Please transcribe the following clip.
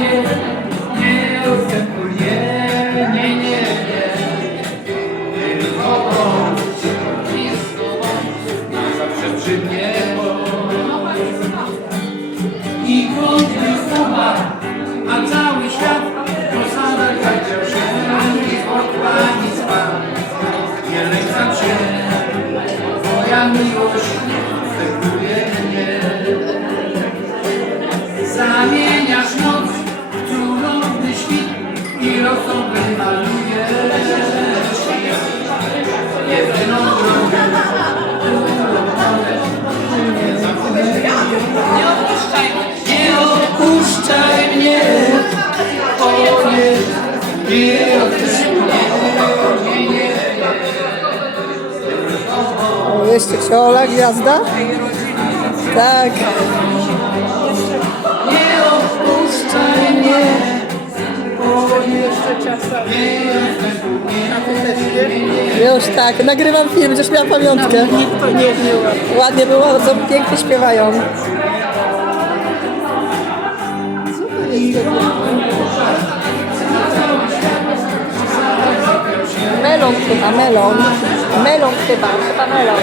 nie, ustępuję, nie, nie, nie. Tylko bądź i na zawsze przy mnie. I kątny sama, a cały świat posada się ani odła, ani spa. Nie lękam twoja miłość ustępuje mnie. Zamieniasz mnie i rosą wymalujesz jedyną drogę. Nie opuszczaj mnie, o nie, nie opuszczaj mnie, nie, nie. O, jeszcze Ciola, gwiazda? Tak. Bo jeszcze czasami Już tak, nagrywam film, będziesz miała pamiątkę. Nikt to nie nie Ładnie było, co pięknie śpiewają. Melon chyba, melon. Melon chyba, chyba melon.